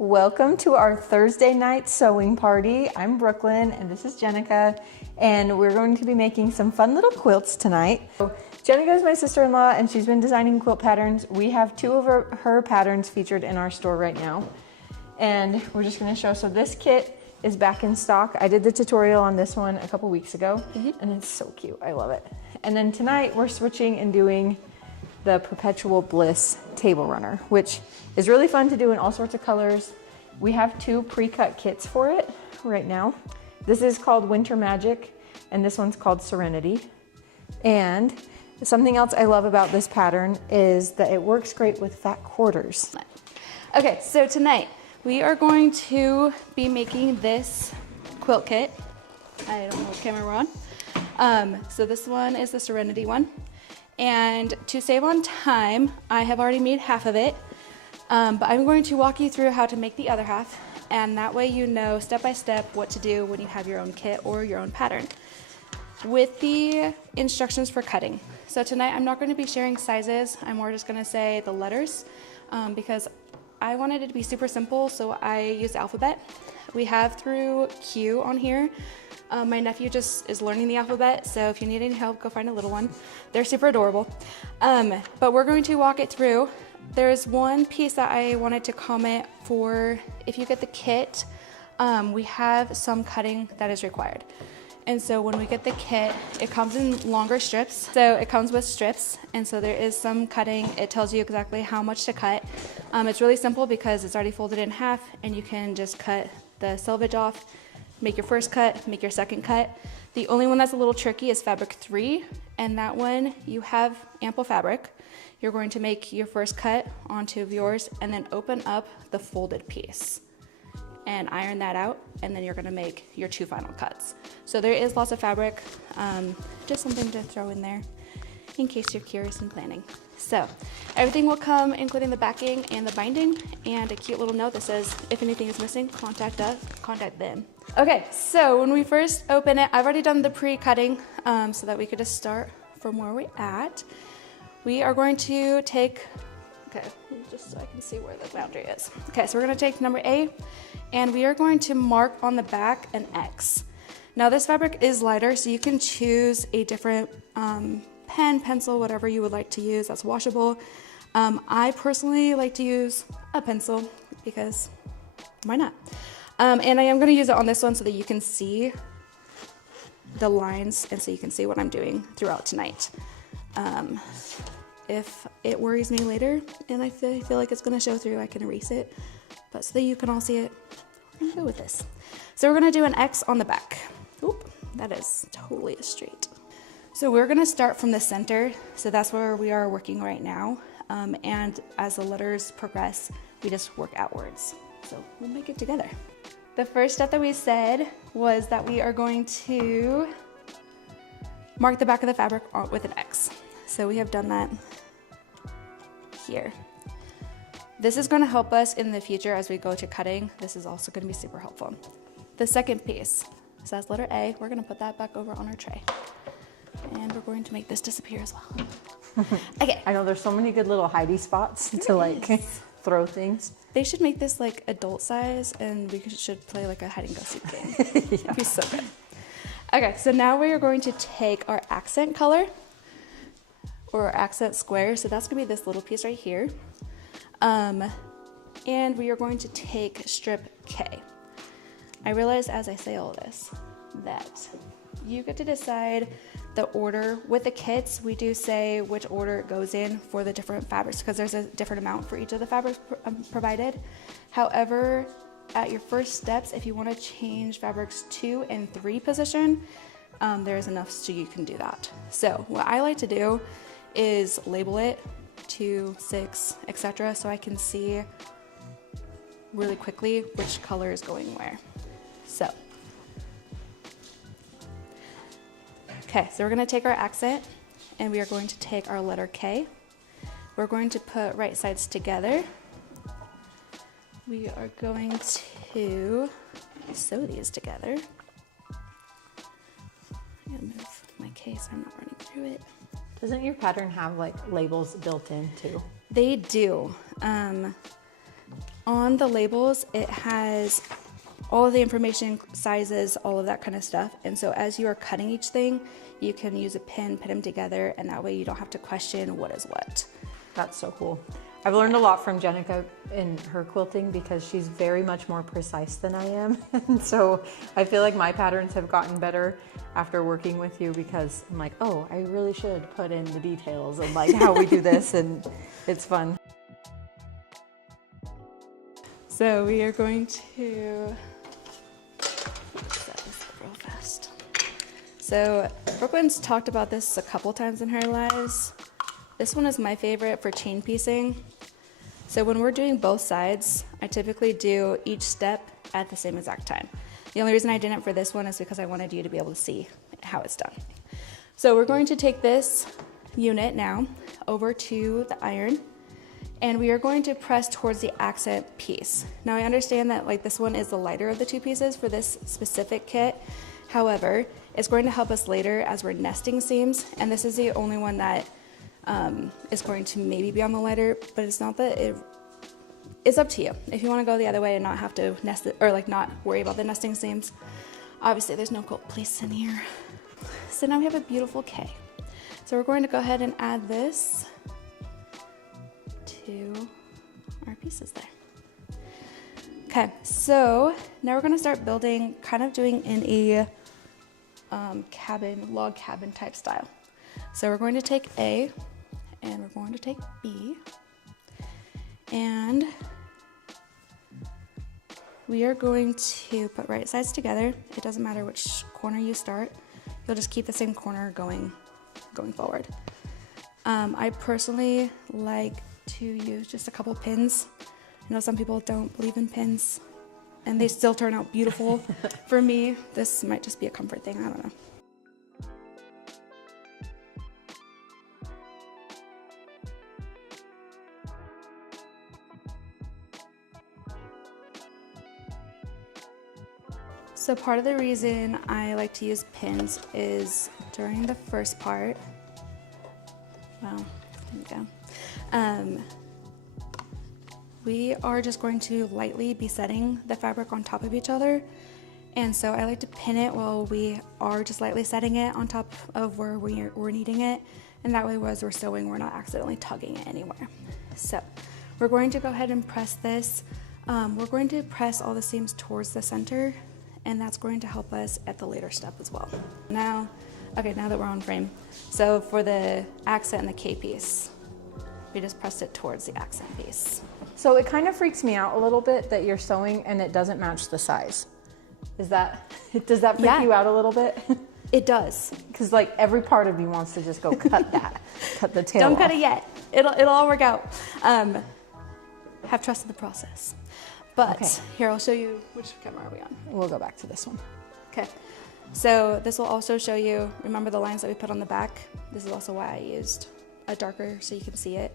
Welcome to our Thursday night sewing party. I'm Brooklyn and this is Jenica, and we're going to be making some fun little quilts tonight. So, Jenica is my sister-in-law and she's been designing quilt patterns. We have two of her patterns featured in our store right now, and we're just going to show. So this kit is back in stock. I did the tutorial on this one a couple weeks ago and it's so cute. I love it. And then tonight we're switching and doing the Perpetual Bliss table runner, which is really fun to do in all sorts of colors. We have two pre-cut kits for it right now. This is called Winter Magic and this one's called Serenity. And something else I love about this pattern is that it works great with fat quarters. Okay, so tonight we are going to be making this quilt kit. I don't know what camera we're on. So this one is the Serenity one. And to save on time, I have already made half of it, but I'm going to walk you through how to make the other half, and that way you know step by step what to do when you have your own kit or your own pattern. With the instructions for cutting. So tonight I'm not going to be sharing sizes, I'm more just going to say the letters, because I wanted it to be super simple, so I used the alphabet. We have through Q on here. My nephew just is learning the alphabet, so if you need any help, go find a little one. They're super adorable. But we're going to walk it through. There's one piece that I wanted to comment for. If you get the kit, we have some cutting that is required. And so when we get the kit, it comes in longer strips. So it comes with strips, and so there is some cutting. It tells you exactly how much to cut. It's really simple because it's already folded in half, and you can just cut the selvage off, make your first cut, make your second cut. The only one that's a little tricky is fabric 3, and that one you have ample fabric. You're going to make your first cut onto yours and then open up the folded piece and iron that out, and then you're gonna make your 2 final cuts. So there is lots of fabric, just something to throw in there in case you're curious and planning. So everything will come, including the backing and the binding, and a cute little note that says if anything is missing, contact them. Okay, so when we first open it, I've already done the pre-cutting so that we could just start from where we're at. We are going to take, okay, just so I can see where the boundary is. Okay, so we're gonna take number A, and we are going to mark on the back an X. Now this fabric is lighter, so you can choose a different pen, pencil, whatever you would like to use that's washable. I personally like to use a pencil because why not? And I am going to use it on this one so that you can see the lines and so you can see what I'm doing throughout tonight. If it worries me later and I feel like it's going to show through, I can erase it. But so that you can all see it, we're going to go with this. So we're going to do an X on the back. Oop, that is totally a straight. So we're going to start from the center. So that's where we are working right now. And as the letters progress, we just work outwards. So we'll make it together. The first step that we said was that we are going to mark the back of the fabric with an X. So we have done that here. This is going to help us in the future as we go to cutting. This is also going to be super helpful. The second piece says letter A. We're going to put that back over on our tray. And we're going to make this disappear as well. Okay. I know there's so many good little hidey spots to like throw things. They should make this like adult size, and we should play like a hide and go seek game. Yeah. It'd be so good. Okay, so now we are going to take our accent color or our accent square. So that's gonna be this little piece right here. And we are going to take strip K. I realize as I say all this that you get to decide the order. With the kits, we do say which order it goes in for the different fabrics because there's a different amount for each of the fabrics provided. However, at your first steps, if you want to change fabrics 2 and 3 position, there is enough so you can do that. So what I like to do is label it 2, 6, etc. so I can see really quickly which color is going where. So okay, so we're going to take our accent and we are going to take our letter K. We're going to put right sides together. We are going to sew these together. I'm going to move my K so I'm not running through it. Doesn't your pattern have like labels built in too? They do. on the labels, it has all of the information, sizes, all of that kind of stuff. And so as you are cutting each thing, you can use a pin, put them together, and that way you don't have to question what is what. That's so cool. I've learned a lot from Jenica in her quilting because she's very much more precise than I am. And so I feel like my patterns have gotten better after working with you because I'm like, oh, I really should put in the details of like how we do this, and it's fun. So we are going to set this up real fast. So Brooklyn's talked about this a couple times in her lives. This one is my favorite for chain piecing. So when we're doing both sides, I typically do each step at the same exact time. The only reason I didn't for this one is because I wanted you to be able to see how it's done. So we're going to take this unit now over to the iron, and we are going to press towards the accent piece. Now I understand that like this one is the lighter of the two pieces for this specific kit. However, it's going to help us later as we're nesting seams, and this is the only one that is going to maybe be on the lighter, but it's not that it's up to you. If you want to go the other way and not have to nest it, or like not worry about the nesting seams. Obviously there's no quilt place in here. So now we have a beautiful K. So we're going to go ahead and add this to our pieces there. Okay, so now we're going to start building, kind of doing in a log cabin type style. So we're going to take A, and we're going to take B, and we are going to put right sides together. It doesn't matter which corner you start. You'll just keep the same corner going forward. I personally like to use just a couple pins. I know some people don't believe in pins, and they still turn out beautiful. For me, this might just be a comfort thing, I don't know. So part of the reason I like to use pins is during the first part, well, there we go. We are just going to lightly be setting the fabric on top of each other. And so I like to pin it while we are just lightly setting it on top of where we're needing it. And that way as we're sewing, we're not accidentally tugging it anywhere. So we're going to go ahead and press this. We're going to press all the seams towards the center, and that's going to help us at the later step as well. Now that we're on frame. So for the accent and the K piece, we just pressed it towards the accent piece. So it kind of freaks me out a little bit that you're sewing and it doesn't match the size. Does that freak you out a little bit? It does. Because like every part of me wants to just go cut that, cut the tail Don't off. cut it yet. It'll all work out. Have trust in the process. But okay. Here, I'll show you, which camera are we on? We'll go back to this one. Okay. So this will also show you, remember the lines that we put on the back? This is also why I used a darker so you can see it.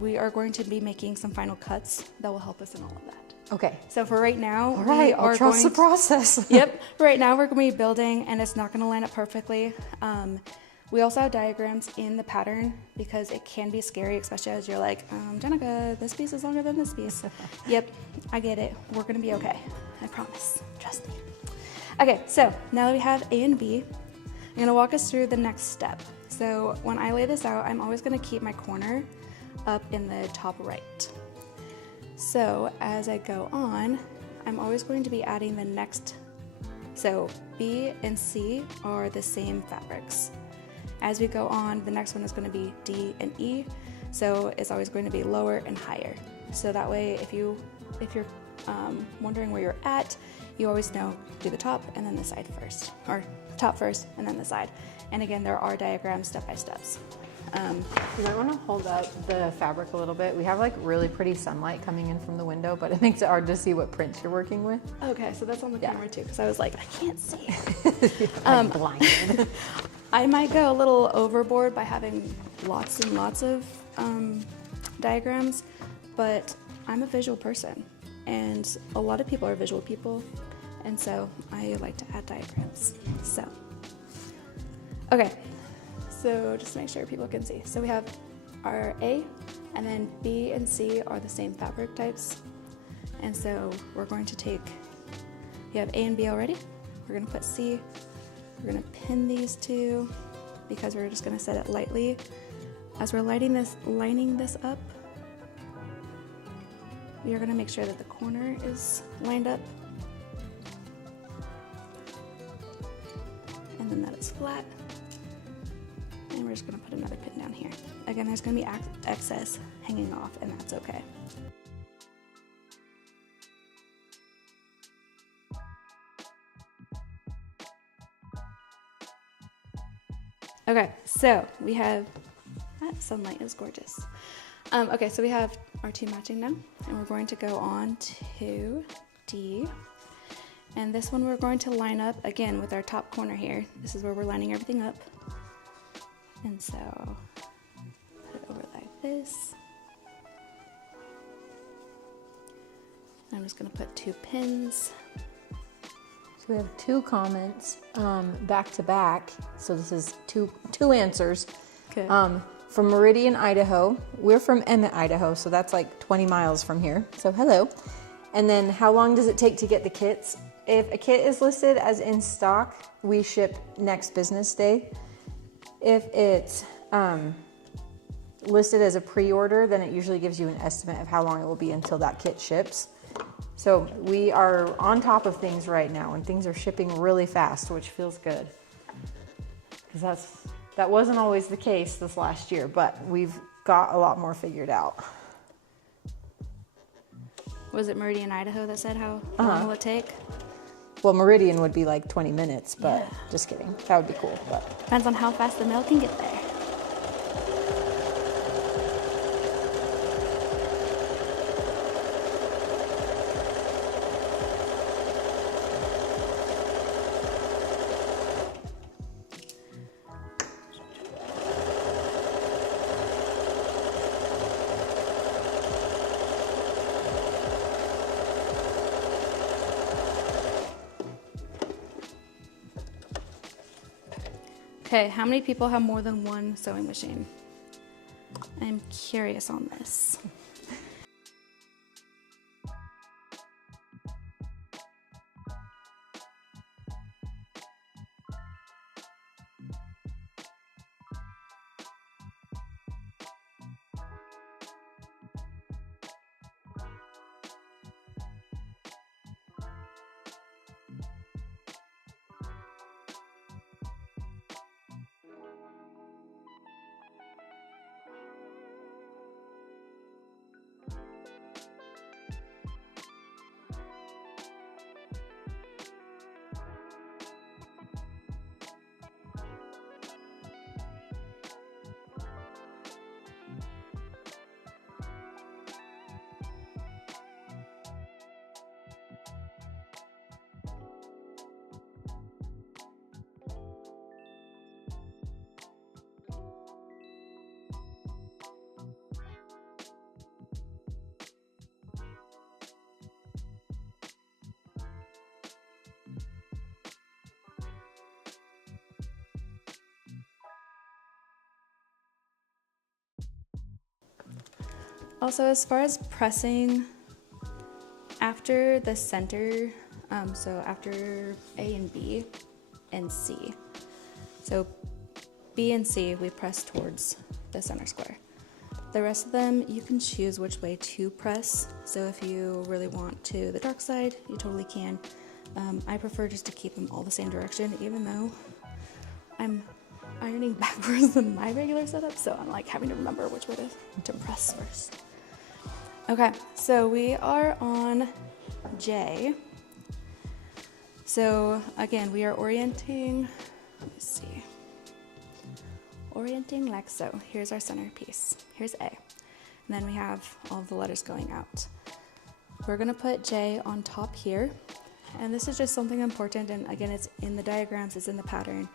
We are going to be making some final cuts that will help us in all of that. Okay. So for right now, all right, I'll trust the process. Yep. Right now we're going to be building, and it's not going to line up perfectly. We also have diagrams in the pattern because it can be scary, especially as you're like, Jenica, this piece is longer than this piece. Yep, I get it. We're going to be okay. I promise. Trust me. Okay, so now that we have A and B, I'm going to walk us through the next step. So when I lay this out, I'm always going to keep my corner up in the top right. So as I go on, I'm always going to be adding the next. So B and C are the same fabrics. As we go on, the next one is going to be D and E. So it's always going to be lower and higher. So that way, if you're wondering where you're at, you always know, do the top and then the side first, or top first and then the side. And again, there are diagrams step by steps. You might want to hold up the fabric a little bit. We have like really pretty sunlight coming in from the window, but it makes it hard to see what prints you're working with. Okay, so that's on the camera too, because I was like, I can't see. I'm blinded. I might go a little overboard by having lots and lots of diagrams, but I'm a visual person, and a lot of people are visual people, and so I like to add diagrams. So, okay. So just to make sure people can see. So we have our A, and then B and C are the same fabric types. And so we're going to take, you have A and B already. We're gonna put C. We're gonna pin these two because we're just gonna set it lightly. As we're lining this up, you're gonna make sure that the corner is lined up and then that it's flat. And we're just gonna put another pin down here. Again, there's gonna be excess hanging off, and that's okay. Okay, so we have, that sunlight is gorgeous. Okay, so we have our two matching now, and we're going to go on to D. And this one we're going to line up, again, with our top corner here. This is where we're lining everything up. And so, put it over like this. I'm just gonna put two pins. So we have two comments back to back. So this is two answers. Okay. From Meridian, Idaho. We're from Emmett, Idaho, so that's like 20 miles from here. So hello. And then how long does it take to get the kits? If a kit is listed as in stock, we ship next business day. If it's listed as a pre-order, then it usually gives you an estimate of how long it will be until that kit ships. So we are on top of things right now, and things are shipping really fast, which feels good. Because that wasn't always the case this last year, but we've got a lot more figured out. Was it Meridian, Idaho that said how long will it take? Well, Meridian would be like 20 minutes, but Yeah. Just kidding. That would be cool. But Depends on how fast the mail can get there. Okay, how many people have more than one sewing machine? I'm curious on this. Also, as far as pressing, after the center, so after A and B and C, so B and C, we press towards the center square. The rest of them, you can choose which way to press. So if you really want to the dark side, you totally can. I prefer just to keep them all the same direction, even though I'm ironing backwards than my regular setup, so I'm like having to remember which way to press first. Okay, so we are on J. So again, we are orienting, let me see, orienting like so. Here's our centerpiece, here's A. And then we have all of the letters going out. We're gonna put J on top here. And this is just something important, and again, it's in the diagrams, it's in the pattern,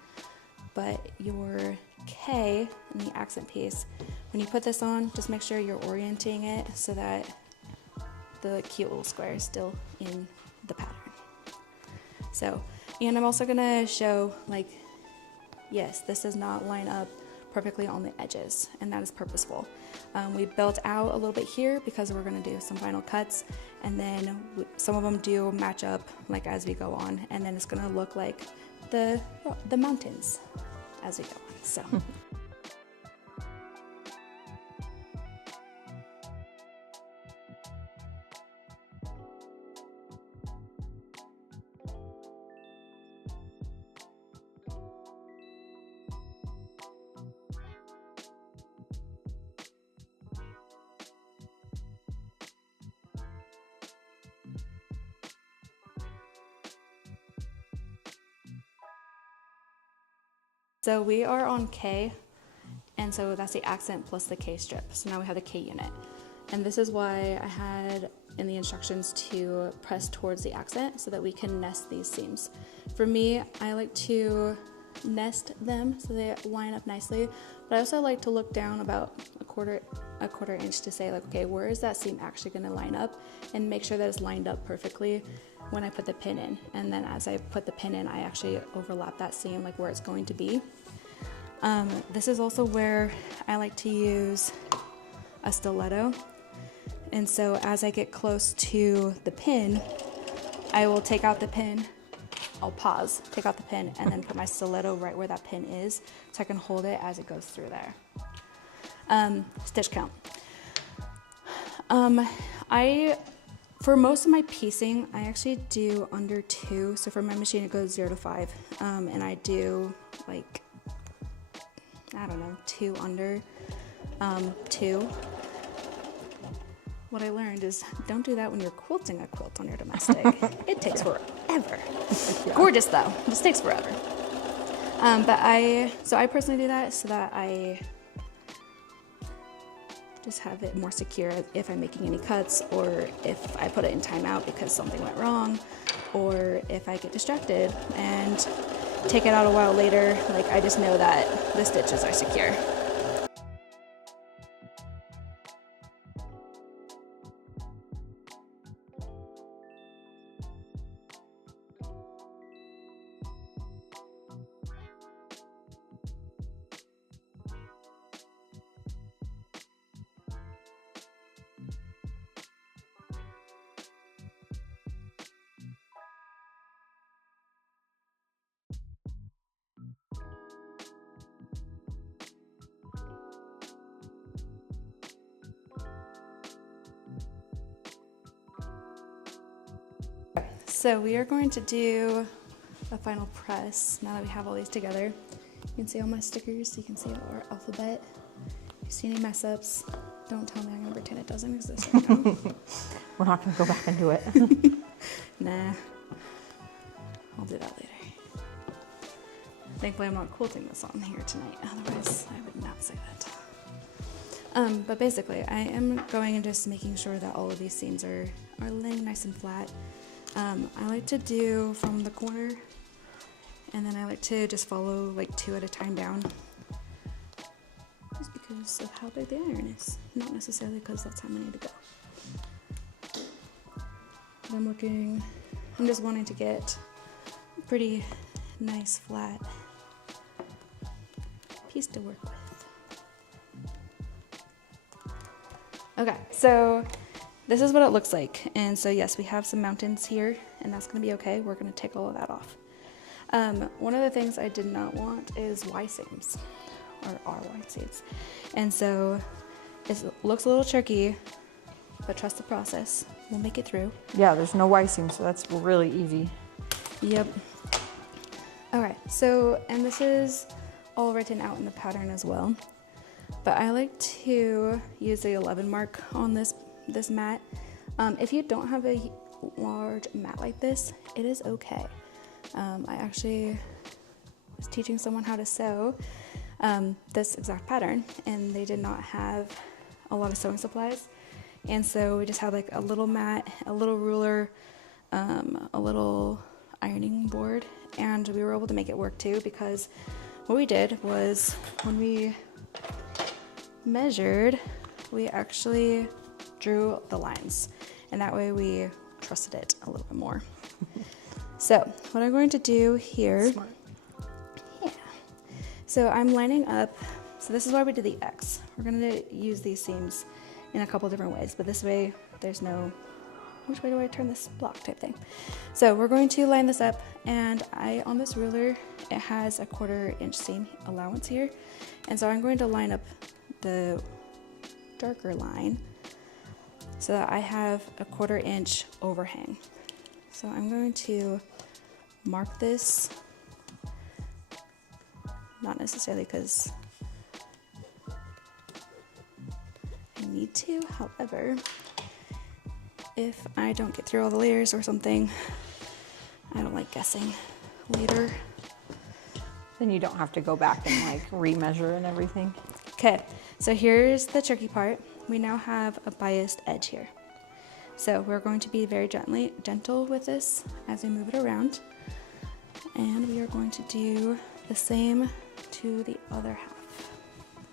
but your K in the accent piece, when you put this on, just make sure you're orienting it so that the cute little square is still in the pattern. So, and I'm also gonna show, like, yes, this does not line up perfectly on the edges, and that is purposeful. We built out a little bit here because we're going to do some final cuts, and then some of them do match up like as we go on, and then it's going to look like the mountains as we go on. So. So we are on K, and so that's the accent plus the K strip. So now we have the K unit. And this is why I had in the instructions to press towards the accent so that we can nest these seams. For me, I like to nest them so they line up nicely, but I also like to look down about a quarter inch to say like, okay, where is that seam actually gonna line up, and make sure that it's lined up perfectly when I put the pin in. And then as I put the pin in, I actually overlap that seam like where it's going to be. This is also where I like to use a stiletto. And so as I get close to the pin, I will take out the pin, I'll pause, take out the pin, and then put my stiletto right where that pin is so I can hold it as it goes through there. Stitch count. For most of my piecing, I actually do under 2. So for my machine, it goes 0 to 5. And I do like, I don't know, 2 under 2. What I learned is don't do that when you're quilting a quilt on your domestic. It takes forever. Yeah. Gorgeous though, just takes forever. So I personally do that so that I just have it more secure if I'm making any cuts, or if I put it in timeout because something went wrong, or if I get distracted and take it out a while later, like I just know that the stitches are secure. So we are going to do a final press now that we have all these together. You can see all my stickers, you can see our alphabet. If you see any mess ups, don't tell me, I'm gonna pretend it doesn't exist right now. We're not gonna go back and do it. Nah, I'll do that later. Thankfully I'm not quilting this on here tonight, otherwise I would not say that. But basically I am going and just making sure that all of these seams are laying nice and flat. I like to do from the corner, and then I like to just follow like 2 at a time down, just because of how big the iron is, not necessarily because that's how many to go. But I'm just wanting to get a pretty nice flat piece to work with. Okay, so this is what it looks like. And so yes, we have some mountains here, and that's gonna be okay. We're gonna take all of that off. One of the things I did not want is Y seams, or Y seams. And so it looks a little tricky, but trust the process. We'll make it through. Yeah, there's no Y seam, so that's really easy. Yep. Okay, so, and this is all written out in the pattern as well, but I like to use the 11 mark on this mat. If you don't have a large mat like this, it is okay. I actually was teaching someone how to sew this exact pattern, and they did not have a lot of sewing supplies, and so we just had like a little mat, a little ruler, a little ironing board, and we were able to make it work too, because what we did was when we measured, we actually drew the lines, and that way we trusted it a little bit more. So what I'm going to do here, Smart. yeah, so I'm lining up So this is why we did the X. We're gonna use these seams in a couple different ways, but this way there's no, which way do I turn this block type thing. So we're going to line this up, and on this ruler, it has a 1/4 inch seam allowance here. And so I'm going to line up the darker line so that I have a 1/4 inch overhang. So I'm going to mark this, not necessarily because I need to, however, if I don't get through all the layers or something, I don't like guessing later. Then you don't have to go back and like remeasure and everything. Okay, so here's the tricky part. We now have a biased edge here. So we're going to be very gentle with this as we move it around. And we are going to do the same to the other half.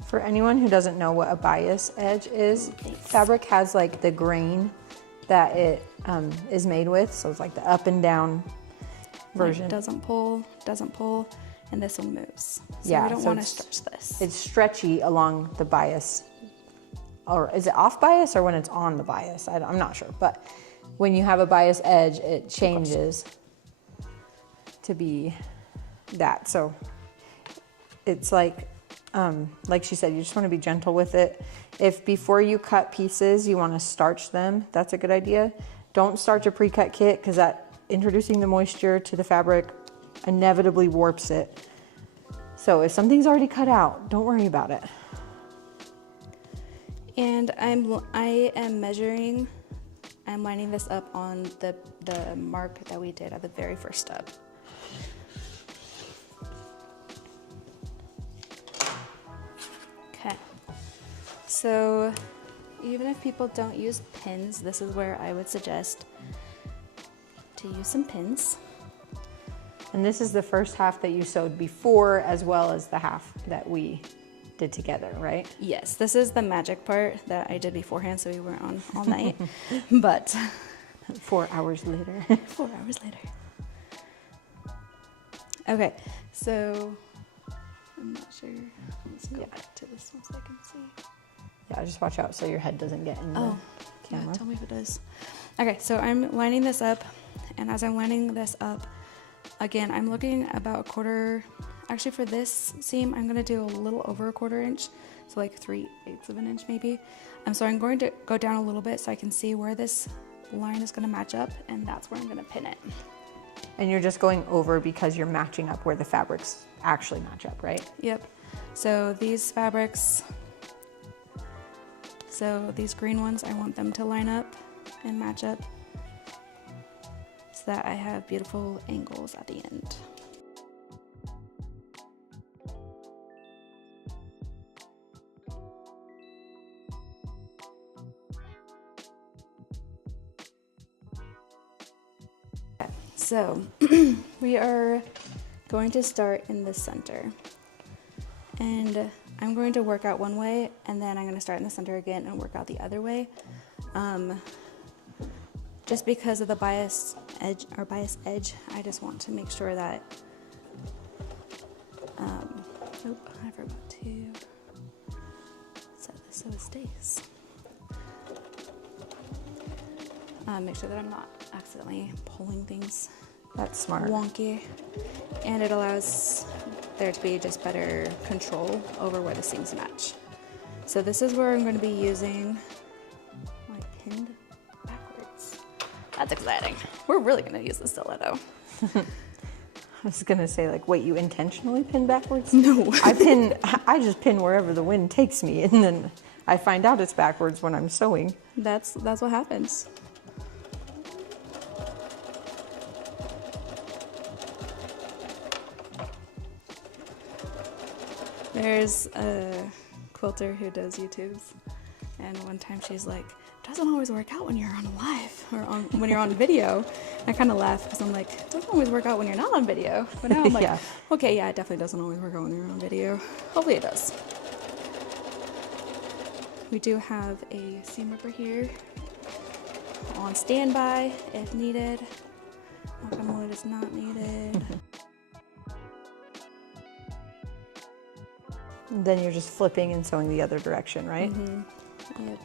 For anyone who doesn't know what a bias edge is, fabric has like the grain that it is made with. So it's like the up and down version. Like doesn't pull, and this one moves. So yeah, we don't want to stretch this. It's stretchy along the bias. Or is it off bias or when it's on the bias? I'm not sure. But when you have a bias edge, it changes to be that. So it's like she said, you just want to be gentle with it. If before you cut pieces, you want to starch them, that's a good idea. Don't starch a pre-cut kit because that introducing the moisture to the fabric inevitably warps it. So if something's already cut out, don't worry about it. And I am measuring, I'm lining this up on the mark that we did at the very first step. Okay, so even if people don't use pins, this is where I would suggest to use some pins. And this is the first half that you sewed before, as well as the half that we did together, right? Yes, this is the magic part that I did beforehand, so we weren't on all night. But 4 hours later. 4 hours later. Okay, so I'm not sure. Let's go back to this one so I can see. Yeah, just watch out so your head doesn't get in the camera. Yeah, tell me if it does. Okay, so I'm lining this up, and as I'm lining this up, again, I'm looking about a 1/4. Actually, for this seam, I'm gonna do a little over a 1/4 inch, so like 3/8 of an inch maybe. So I'm going to go down a little bit so I can see where this line is gonna match up, and that's where I'm gonna pin it. And you're just going over because you're matching up where the fabrics actually match up, right? Yep. So these fabrics, so these green ones, I want them to line up and match up so that I have beautiful angles at the end. So we are going to start in the center, and I'm going to work out one way, and then I'm going to start in the center again and work out the other way. Just because of the bias edge, I just want to make sure that, I forgot to set this so it stays. Make sure that I'm not accidentally pulling things. That's smart. Wonky. And it allows there to be just better control over where the seams match. So this is where I'm going to be using my pinned backwards. That's exciting. We're really going to use the stiletto. I was gonna say, like, wait, you intentionally pin backwards? No. I just pin wherever the wind takes me, and then I find out it's backwards when I'm sewing. That's what happens. There's a quilter who does YouTubes, and one time she's like, it doesn't always work out when you're on live or when you're on video. I kind of laugh because I'm like, it doesn't always work out when you're not on video. But now I'm like, Yeah. Okay, yeah, it definitely doesn't always work out when you're on video. Hopefully it does. We do have a seam ripper here on standby if needed. Knock on wood, it's not needed. Then you're just flipping and sewing the other direction, right? Mm-hmm. Yep.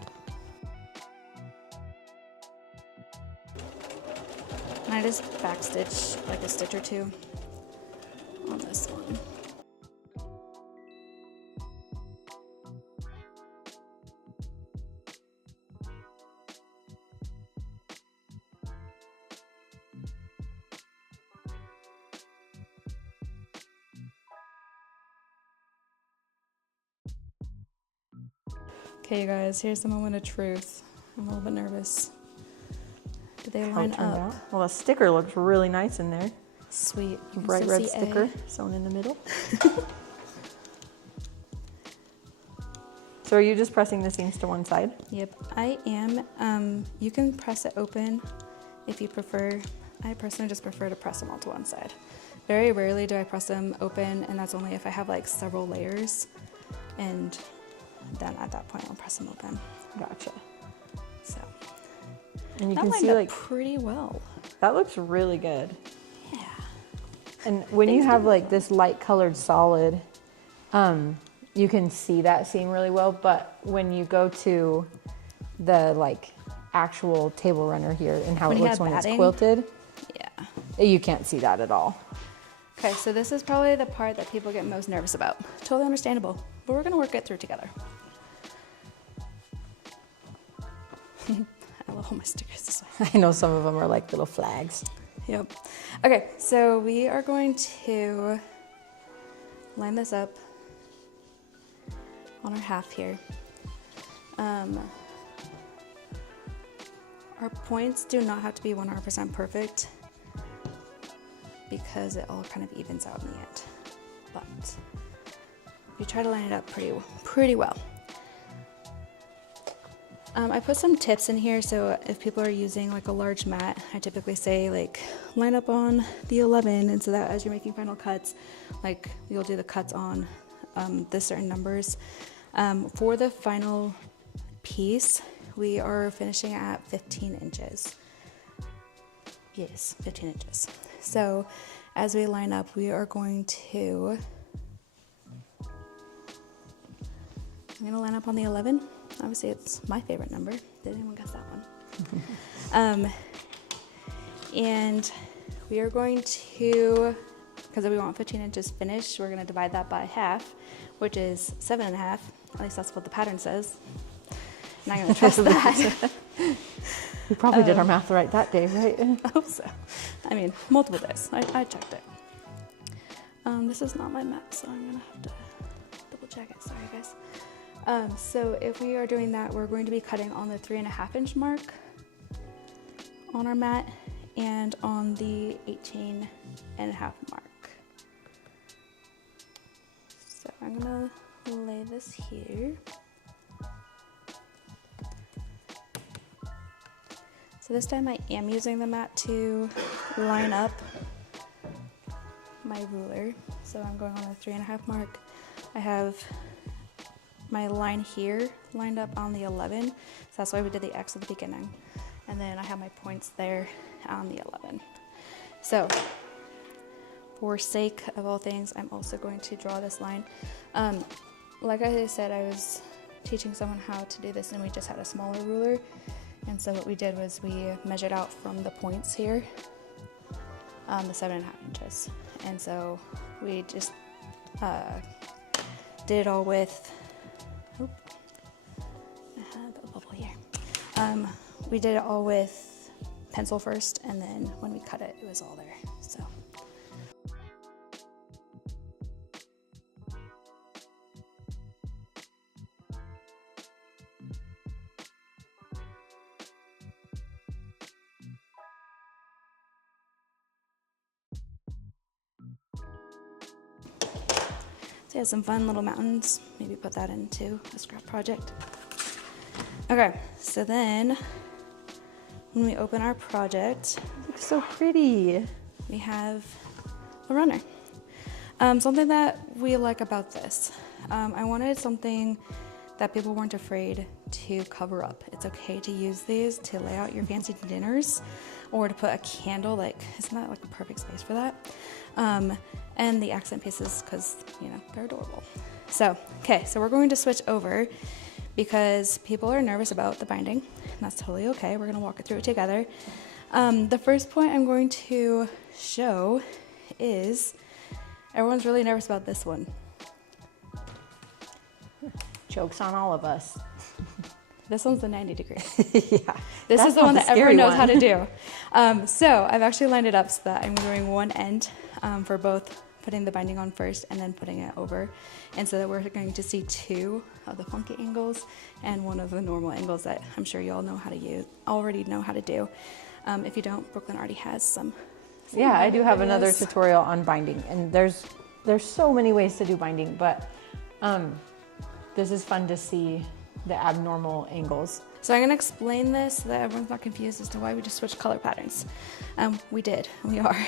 And I just backstitch like a stitch or two on this one. Okay, you guys, here's the moment of truth. I'm a little bit nervous. Did they line up? Out? Well, the sticker looks really nice in there. Sweet. Bright red sticker sewn in the middle. So are you just pressing the seams to one side? Yep, I am. You can press it open if you prefer. I personally just prefer to press them all to one side. Very rarely do I press them open, and that's only if I have like several layers, and then at that point I'll press them open. Gotcha. So, and you that can lined see up like pretty well. That looks really good. Yeah. And when you have like this light colored solid, you can see that seam really well, but when you go to the like actual table runner here and how it looks when it's quilted, yeah, you can't see that at all. Okay, so this is probably the part that people get most nervous about. Totally understandable, but we're gonna work it through together. I love all my stickers this way. I know some of them are like little flags. Yep. Okay, so we are going to line this up on our half here. Our points do not have to be 100% perfect because it all kind of evens out in the end. But you try to line it up pretty well. I put some tips in here, so if people are using like a large mat, I typically say like line up on the 11, and so that as you're making final cuts, like you'll do the cuts on the certain numbers. For the final piece, we are finishing at 15 inches. Yes, 15 inches. So as we line up, we are going to, I'm gonna line up on the 11. Obviously, it's my favorite number. Did anyone guess that one? And we are going to, because we want 15 inches finished, we're going to divide that by half, which is 7.5. At least that's what the pattern says. I'm not going to trust that. We probably did our math right that day, right? I hope so. I mean, multiple days. I checked it. This is not my map, so I'm going to have to double check it. Sorry, guys. So if we are doing that, we're going to be cutting on the 3.5 inch mark on our mat and on the 18.5 mark. So I'm gonna lay this here. So this time I am using the mat to line up my ruler. So I'm going on the 3.5 mark. I have my line here lined up on the 11, so that's why we did the X at the beginning, and then I have my points there on the 11. So for sake of all things, I'm also going to draw this line. Like I said, I was teaching someone how to do this, and we just had a smaller ruler, and so what we did was we measured out from the points here the 7.5 inches, and so we just did it all with, oh, I have a bubble here. We did it all with pencil first, and then when we cut it, it was all there. So. So yeah, some fun little mountains. Maybe put that into a scrap project. Okay, so then when we open our project, It looks so pretty. we have a runner. Something that we like about this, I wanted something that people weren't afraid to cover up. It's okay to use these to lay out your fancy dinners or to put a candle, like, isn't that like a perfect space for that? And the accent pieces, because, you know, they're adorable. So, okay, so we're going to switch over because people are nervous about the binding, and that's totally okay. We're gonna walk it through it together. The first point I'm going to show is, everyone's really nervous about this one. Joke's on all of us. This one's the 90 degree. Yeah. This That's is the not one the that everyone scary knows one. how to do. So I've actually lined it up so that I'm doing one end for both putting the binding on first and then putting it over. And so that we're going to see two of the funky angles and one of the normal angles that I'm sure you all know how to use, already know how to do. If you don't, Brooklyn already has some Yeah, I do have videos. another tutorial on binding, and there's so many ways to do binding, but this is fun to see the abnormal angles. So I'm going to explain this so that everyone's not confused as to why we just switched color patterns. We are.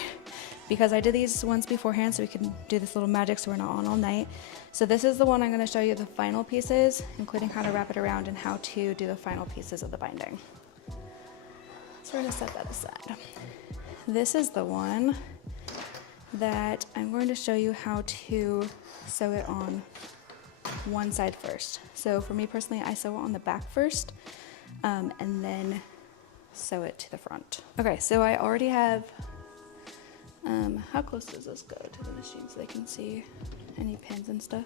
Because I did these ones beforehand so we can do this little magic so we're not on all night. So this is the one I'm going to show you the final pieces, including how to wrap it around and how to do the final pieces of the binding. So we're going to set that aside. This is the one that I'm going to show you how to sew it on one side first. So for me personally, I sew it on the back first and then sew it to the front. Okay, so I already have, how close does this go to the machine so they can see any pins and stuff?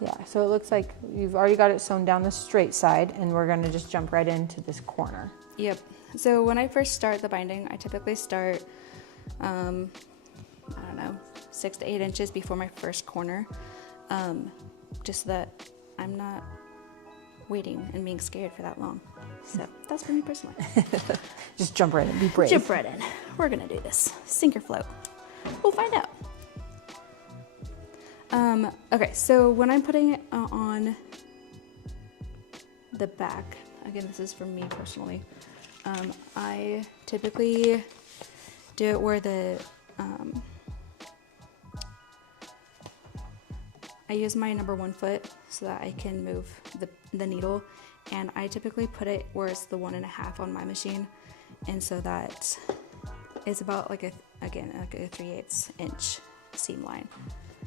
Yeah, so it looks like you've already got it sewn down the straight side, and we're gonna just jump right into this corner. Yep. So when I first start the binding, I typically start, I don't know, 6 to 8 inches before my first corner, just so that I'm not waiting and being scared for that long. So that's for me personally. Just jump right in, be brave. Jump right in. We're gonna do this. Sink or float. We'll find out. Okay, so when I'm putting it on the back, again, this is for me personally, I typically do it where I use my number 1 foot so that I can move the needle, and I typically put it where it's the 1.5 on my machine, and so that it's about like a 3/8 inch seam line.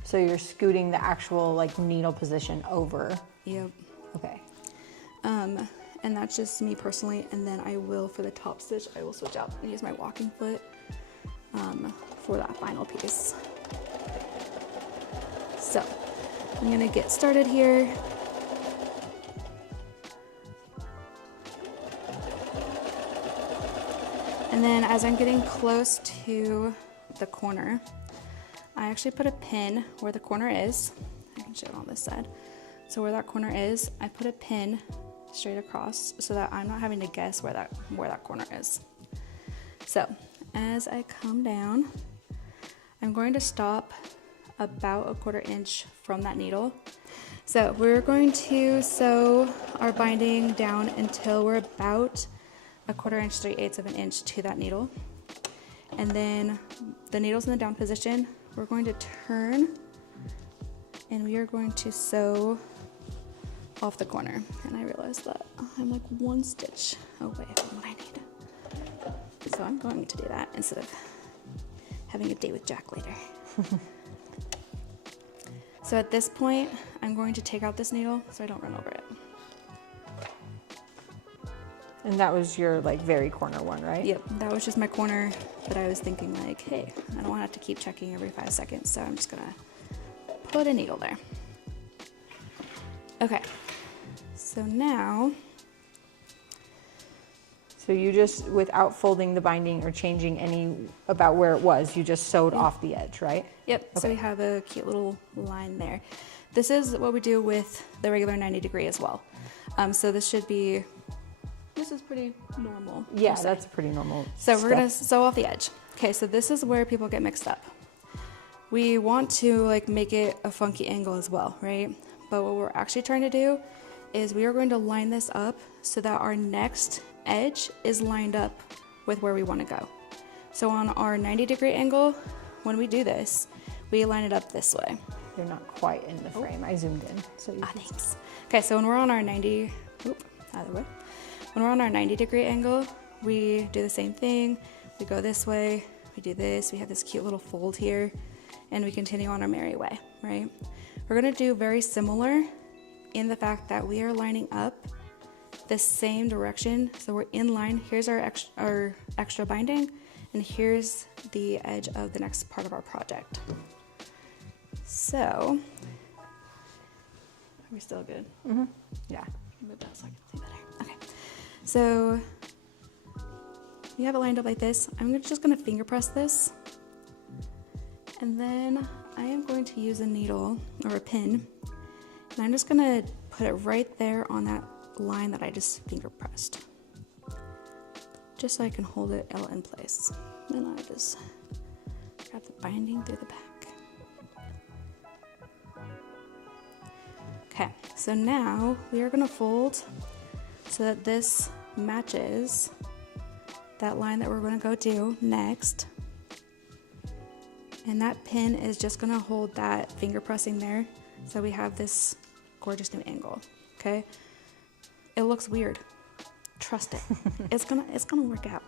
So you're scooting the actual like needle position over. Yep. Okay. And that's just me personally, and then I will, for the top stitch, I will switch out and use my walking foot for that final piece. So I'm gonna get started here. And then as I'm getting close to the corner, I actually put a pin where the corner is. I can show it on this side. So where that corner is, I put a pin straight across so that I'm not having to guess where that corner is. So as I come down, I'm going to stop about a 1/4 inch from that needle. So we're going to sew our binding down until we're about a 1/4 inch, 3/8 of an inch to that needle. And then the needle's in the down position. We're going to turn and we are going to sew off the corner. And I realized that I'm like 1 stitch away from what I need. So I'm going to do that instead of having a date with Jack later. So at this point, I'm going to take out this needle so I don't run over it. And that was your like very corner one, right? Yep, that was just my corner, but I was thinking like, hey, I don't want to have to keep checking every 5 seconds, so I'm just gonna put a needle there. Okay, so now. So you just, without folding the binding or changing any about where it was, you just sewed off the edge, right? Yep, so we have a cute little line there. This is what we do with the regular 90 degree as well. So this is pretty normal. Yeah, that's pretty normal. So we're gonna sew off the edge. Okay, so this is where people get mixed up. We want to like make it a funky angle as well, right? But what we're actually trying to do is we are going to line this up so that our next edge is lined up with where we want to go. So on our 90 degree angle, when we do this, we line it up this way. You're not quite in the frame. I zoomed in. So you can Thanks. Okay, so when we're on our 90 degree angle, we do the same thing. We go this way, we do this, we have this cute little fold here, and we continue on our merry way, right? We're gonna do very similar in the fact that we are lining up the same direction. So we're in line. Here's our extra binding, and here's the edge of the next part of our project. So, are we still good? Mm-hmm. Yeah. Move that so I can see better. Okay. So you have it lined up like this. I'm just gonna finger press this, and then I am going to use a needle or a pin, and I'm just gonna put it right there on that line that I just finger pressed, just so I can hold it in place. Then I just grab the binding through the back. Okay, so now we are gonna fold so that this matches that line that we're gonna go do next. And that pin is just gonna hold that finger pressing there, so we have this gorgeous new angle, okay? It looks weird, trust it. It's gonna work out.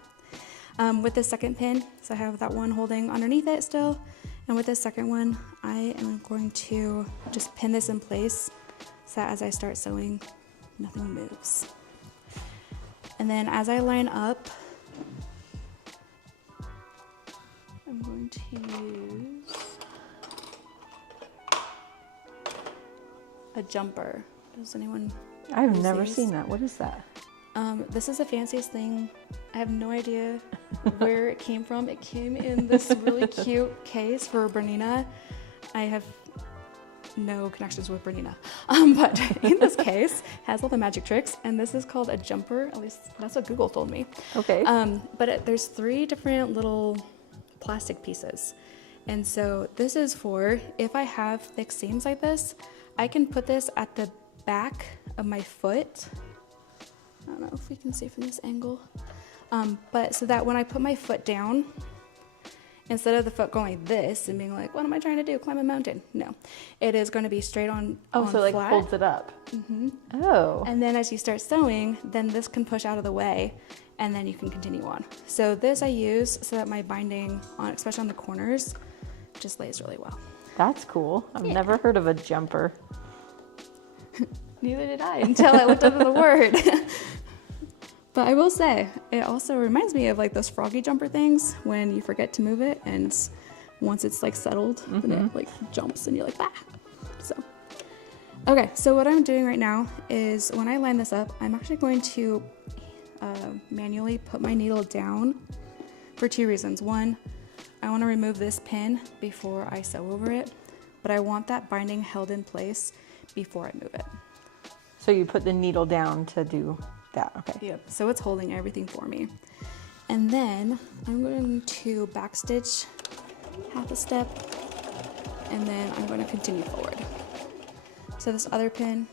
With the second pin, so I have that one holding underneath it still, and with the second one, I am going to just pin this in place so that as I start sewing, nothing moves. And then as I line up, I'm going to use a jumper. Does anyone? I've never seen that. What is that? This is the fanciest thing. I have no idea where it came from. It came in this really cute case for Bernina. I have no connections with Bernina, but in this case has all the magic tricks, and this is called a jumper. At least that's what Google told me. Okay. There's 3 different little plastic pieces, and so this is for if I have thick seams like this, I can put this at the back of my foot. I don't know if we can see from this angle, but so that when I put my foot down, instead of the foot going like this and being like, what am I trying to do? Climb a mountain? No, it is going to be straight on. Oh, so like flat. folds it up. Mm-hmm. Oh. And then as you start sewing, then this can push out of the way, and then you can continue on. So this I use so that my binding, especially on the corners, just lays really well. That's cool. I've never heard of a jumper. Neither did I until I looked up the word. But I will say, it also reminds me of like those froggy jumper things when you forget to move it, and once it's like settled, then it like jumps and you're like, ah. So, okay, so what I'm doing right now is when I line this up, I'm actually going to manually put my needle down for 2 reasons. One, I want to remove this pin before I sew over it, but I want that binding held in place before I move it. So you put the needle down to do that, okay. Yep, so it's holding everything for me. And then I'm going to backstitch half a step, and then I'm going to continue forward. So this other pin,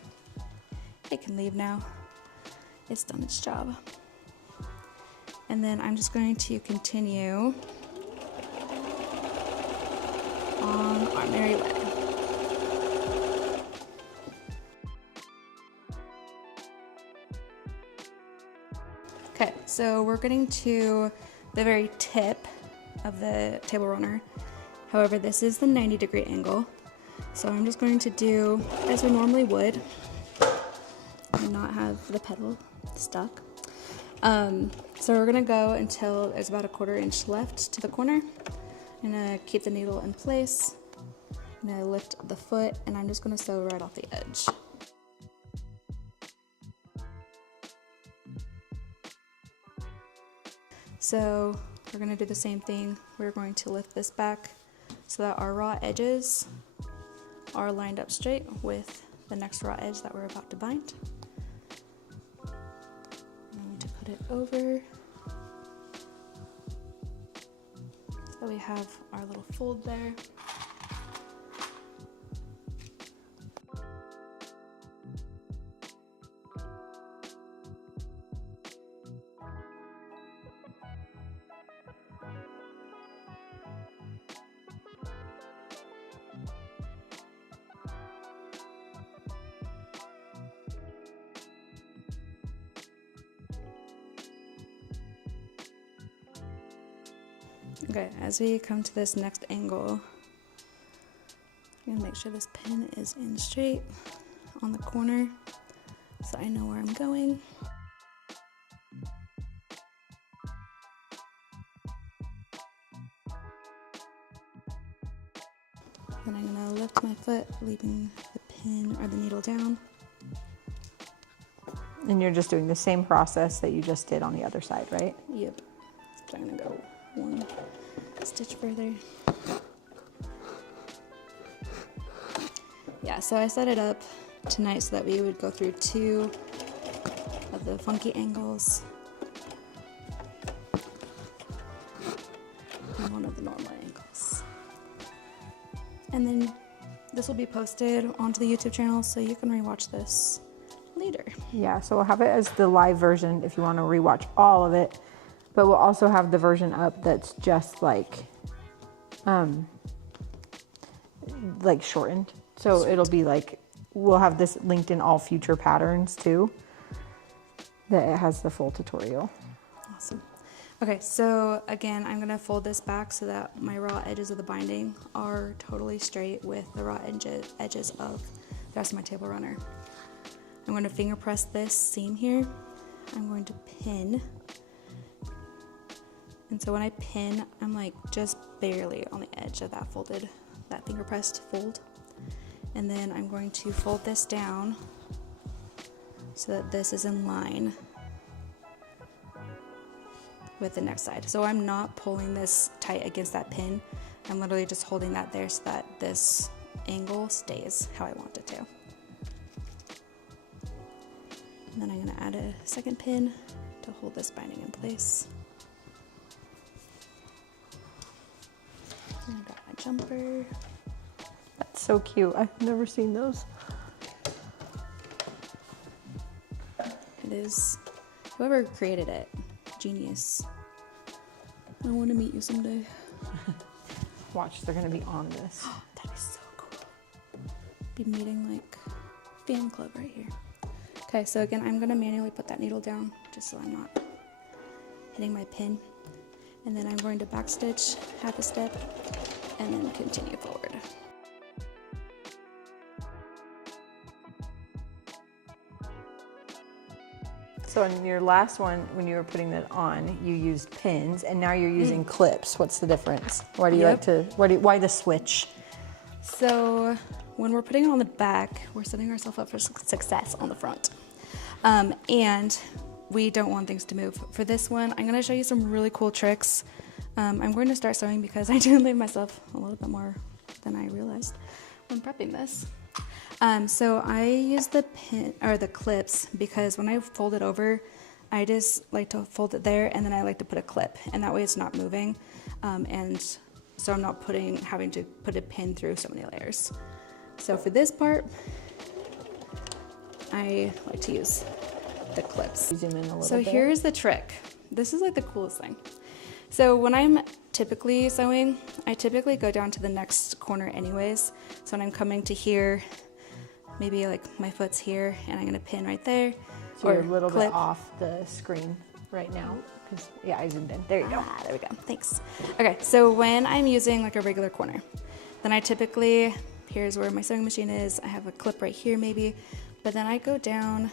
it can leave now. It's done its job. And then I'm just going to continue on our merry way. Okay, so we're getting to the very tip of the table runner. However, this is the 90-degree angle. So I'm just going to do as we normally would and not have the pedal stuck. So we're gonna go until there's about a 1/4 inch left to the corner. I'm gonna keep the needle in place. I'm gonna lift the foot, and I'm just gonna sew right off the edge. So we're gonna do the same thing. We're going to lift this back so that our raw edges are lined up straight with the next raw edge that we're about to bind. I'm going to put it over so we have our little fold there. Okay, as we come to this next angle, I'm gonna make sure this pin is in straight on the corner so I know where I'm going. Then I'm gonna lift my foot, leaving the pin or the needle down. And you're just doing the same process that you just did on the other side, right? Yep. So I'm gonna go one stitch further. Yeah, so I set it up tonight so that we would go through 2 of the funky angles and 1 of the normal angles. And then this will be posted onto the YouTube channel so you can rewatch this later. Yeah, so we'll have it as the live version if you want to rewatch all of it, but we'll also have the version up that's just like shortened. So it'll be like, we'll have this linked in all future patterns too, that it has the full tutorial. Awesome. Okay, so again, I'm gonna fold this back so that my raw edges of the binding are totally straight with the raw edges of the rest of my table runner. I'm going to finger press this seam here. I'm going to pin. And so when I pin, I'm like just barely on the edge of that finger pressed fold. And then I'm going to fold this down so that this is in line with the next side. So I'm not pulling this tight against that pin. I'm literally just holding that there so that this angle stays how I want it to. And then I'm going to add a second pin to hold this binding in place. And I got my jumper. That's so cute. I've never seen those. It is, whoever created it, genius. I want to meet you someday. Watch, they're going to be on this. That is so cool. Be meeting like fan club right here. Okay, so again, I'm gonna manually put that needle down just so I'm not hitting my pin. And then I'm going to backstitch half a step and then continue forward. So in your last one, when you were putting that on, you used pins, and now you're using clips. What's the difference? Why do you like to, why the switch? So when we're putting it on the back, we're setting ourselves up for success on the front. And we don't want things to move. For this one, I'm gonna show you some really cool tricks. I'm going to start sewing because I do leave myself a little bit more than I realized when prepping this. So I use the pin or the clips because when I fold it over, I just like to fold it there and then I like to put a clip, and that way it's not moving. And so I'm not having to put a pin through so many layers. So for this part, I like to use the clips. Zoom in a little So bit. here's the trick. This is like the coolest thing. So when I'm typically sewing, I typically go down to the next corner anyways. So when I'm coming to here, maybe like my foot's here and I'm gonna pin right there. So you're a little bit off the screen right now. Yeah, I zoomed in. There you go. There we go. Thanks. Okay, so when I'm using like a regular corner, then I typically, here's where my sewing machine is. I have a clip right here maybe, but then I go down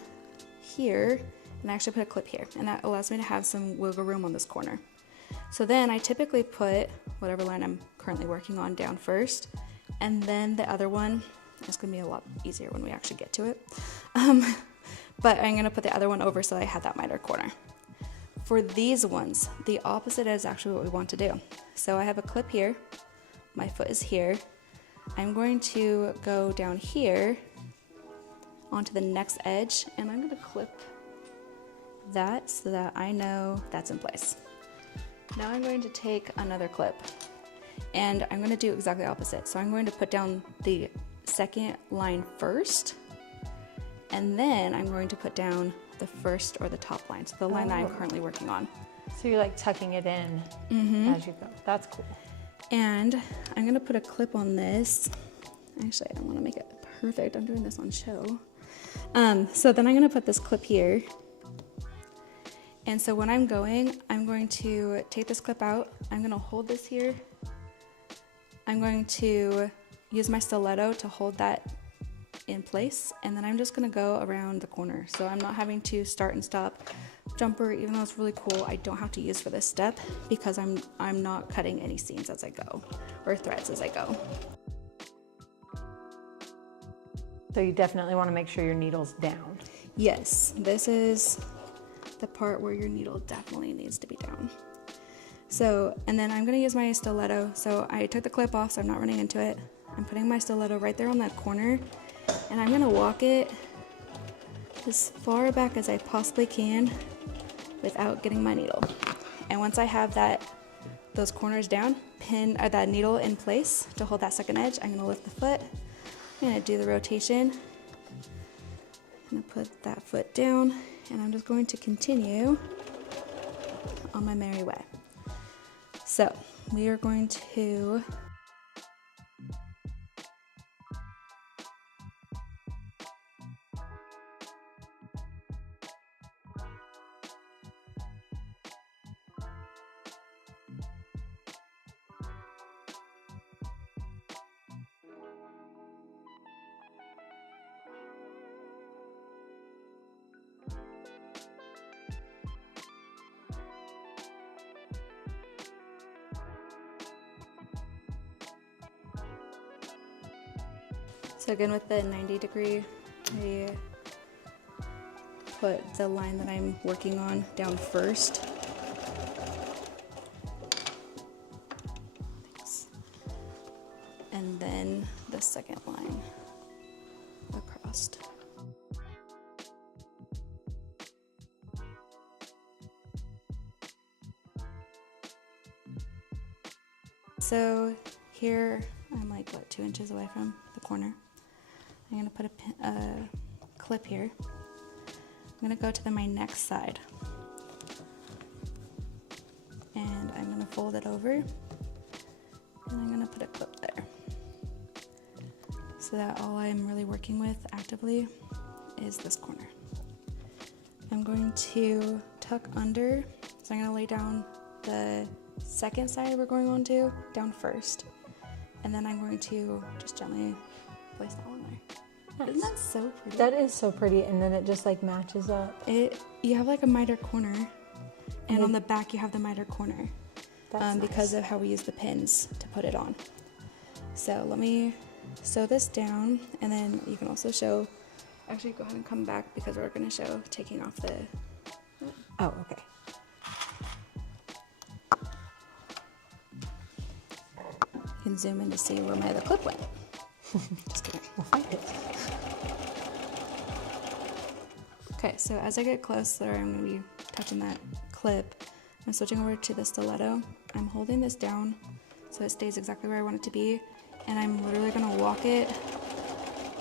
here and I actually put a clip here, and that allows me to have some wiggle room on this corner. So then I typically put whatever line I'm currently working on down first, and then the other one, it's gonna be a lot easier when we actually get to it. But I'm gonna put the other one over so I have that miter corner. For these ones, the opposite is actually what we want to do. So I have a clip here, my foot is here. I'm going to go down here onto the next edge, and I'm gonna clip that so that I know that's in place. Now I'm going to take another clip and I'm going to do exactly opposite. So I'm going to put down the second line first, and then I'm going to put down the first or the top line, so the line that I'm currently working on. So you're like tucking it in as you go. That's cool. And I'm going to put a clip on this. Actually, I don't want to make it perfect. I'm doing this on show. So then I'm going to put this clip here. And so when I'm going to take this clip out. I'm going to hold this here. I'm going to use my stiletto to hold that in place, and then I'm just gonna go around the corner. So I'm not having to start and stop jumper, even though it's really cool. I don't have to use for this step because I'm not cutting any seams as I go, or threads as I go. So you definitely want to make sure your needle's down. Yes, this is the part where your needle definitely needs to be down. So, and then I'm gonna use my stiletto. So I took the clip off so I'm not running into it. I'm putting my stiletto right there on that corner, and I'm gonna walk it as far back as I possibly can without getting my needle. And once I have those corners down, pin that needle in place to hold that second edge, I'm gonna lift the foot. I'm gonna do the rotation. I'm gonna put that foot down, and I'm just going to continue on my merry way. So we are going to So again, with the 90-degree, I put the line that I'm working on down first. And then the second line across. So here, I'm like, what, 2 inches away from the corner. I'm gonna put a clip here. I'm gonna go to my next side. And I'm gonna fold it over. And I'm gonna put a clip there. So that all I'm really working with actively is this corner. I'm going to tuck under. So I'm gonna lay down the second side we're going on to down first. And then I'm going to just gently place that one there. Nice. Isn't that so pretty? That is so pretty, and then it just like matches up. You have like a miter corner, and on the back you have the miter corner. That's because of how we use the pins to put it on. So let me sew this down, and then you can also show, actually go ahead and come back because we're going to show taking off the... Oh, okay. You can zoom in to see where my other clip went. Just kidding. We'll find it. Okay, so as I get closer, I'm going to be touching that clip. I'm switching over to the stiletto. I'm holding this down so it stays exactly where I want it to be, and I'm literally going to walk it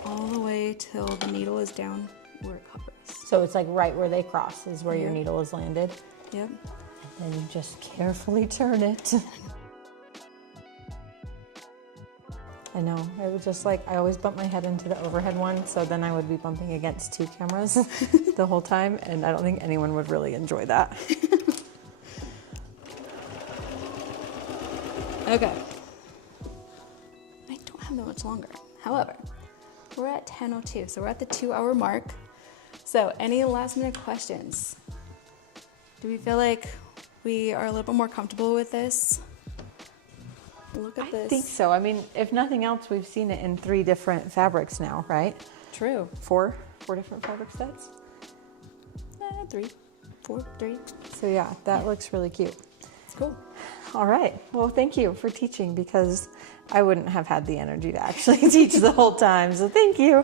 all the way till the needle is down where it covers. So it's like right where they cross is where your needle is landed. Yep. And then you just carefully turn it. I know, it was just like, I always bump my head into the overhead one, so then I would be bumping against 2 cameras the whole time, and I don't think anyone would really enjoy that. Okay. I don't have that much longer. However, we're at 10:02, so we're at the 2-hour mark. So any last minute questions? Do we feel like we are a little bit more comfortable with this? Look at this. I think so. I mean, if nothing else, we've seen it in 3 different fabrics now, right? True. 4 different fabric sets? 3, 4, 3. So yeah, that looks really cute. It's cool. All right. Well, thank you for teaching, because I wouldn't have had the energy to actually teach the whole time. So thank you.